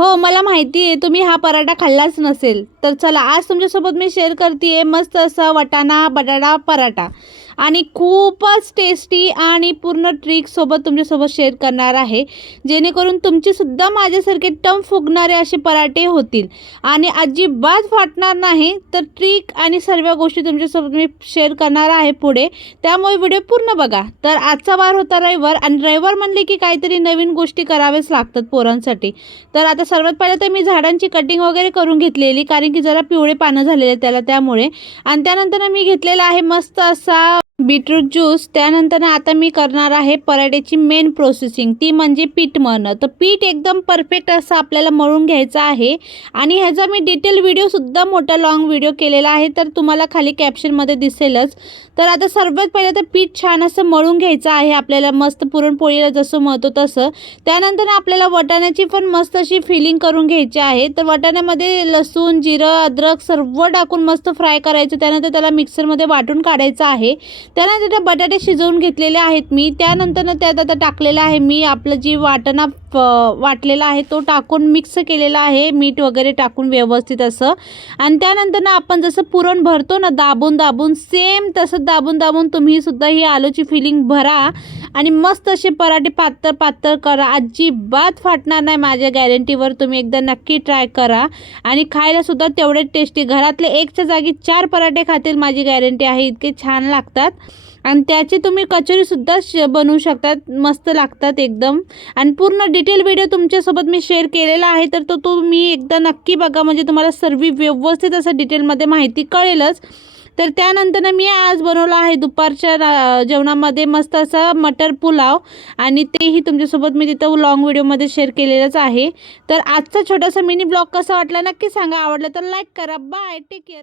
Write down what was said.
हो, मला माहिती आहे तुम्ही हा पराठा खाल्लाच नसेल. तर चला आज तुमच्यासोबत मी शेअर करते आहे मस्त असा वाटाणा बटाटा पराठा आणि खूपच टेस्टी आणि पूर्ण ट्रिकसोबत तुमच्यासोबत शेअर करणार आहे. जेणेकरून तुमचेसुद्धा माझ्यासारखे टम फुगणारे असे पराठे होतील आणि अजिबात फाटणार नाही. तर ट्रिक आणि सर्व गोष्टी तुमच्यासोबत मी शेअर करणार आहे पुढे. त्यामुळे व्हिडिओ पूर्ण बघा. तर आजचा वार होता रविवार आणि रविवार म्हणले की काहीतरी नवीन गोष्टी कराव्याच लागतात पोरांसाठी. तर आता सर्वात पहिले तर मी झाडांची कटिंग वगैरे करून घेतलेली, कारण की जरा पिवळे पानं झालेले त्याला त्यामुळे. आणि त्यानंतर मी घेतलेला आहे मस्त असा बीटरूट ज्यूस. त्यानंतर आता मी करणार आहे पराठ्याची मेन प्रोसेसिंग, ती म्हणजे पीठ मळणं. तर पीठ एकदम परफेक्ट असं आपल्याला मळून घ्यायचं आहे आणि ह्याचा मी डिटेल व्हिडिओसुद्धा मोठा लाँग व्हिडिओ केलेला आहे, तर तुम्हाला खाली कॅप्शनमध्ये दिसेलच. तर आता सर्वात पहिले तर पीठ छान असं मळून घ्यायचं आहे आपल्याला, मस्त पुरणपोळीला जसं मळतो तसं. त्यानंतर आपल्याला वाटाण्याची पण मस्त अशी फिलिंग करून घ्यायची आहे. तर वाटाण्यामध्ये लसूण, जिरं, अद्रक सर्व टाकून मस्त फ्राय करायचं. त्यानंतर त्याला मिक्सरमध्ये वाटून काढायचं आहे. त्यानंतर ते बटाटे शिजवून घेतलेले आहेत मी. त्यानंतर त्यात आता टाकलेलं आहे मी आपलं जी वाटाणा वाटलेला आहे तो टाकून मिक्स केलेला आहे, मीठ वगैरे टाकून व्यवस्थित असं. आणि त्यानंतर आपण जसं पुरण भरतो ना दाबून दाबून, सेम तसं दाबून दाबून तुम्ही सुद्धा ही आलूची फिलिंग भरा आणि मस्त असे पराठे पातळ पातळ करा. अजिबात फाटणार नाही माझ्या गॅरंटीवर. तुम्ही एकदा नक्की ट्राय करा आणि खायला सुद्धा तेवढे टेस्टी. घरातले एकच्या जागी 4 पराठे खातील माझी गॅरंटी आहे, इतके छान लागतात. आणि त्याची तुम्ही कचोरीसुद्धा बनवू शकतात, मस्त लागतात एकदम. आणि पूर्ण डिटेल व्हिडिओ तुमच्यासोबत मी शेअर केलेला आहे, तर तो तुम्ही एकदा नक्की बघा, म्हणजे तुम्हाला सर्व व्यवस्थित असं डिटेलमध्ये माहिती कळेलच. तर त्यानंतर मी आज बनवला आहे दुपारच्या जेवणामध्ये मस्त असा मटर पुलाव आणि तेही तुमच्यासोबत मी तिथं लॉंग व्हिडिओमध्ये शेअर केलेलंच आहे. तर आजचा छोटासा मिनी ब्लॉग कसा वाटला नक्की सांगा. आवडला तर लाईक करा. Bye, take care.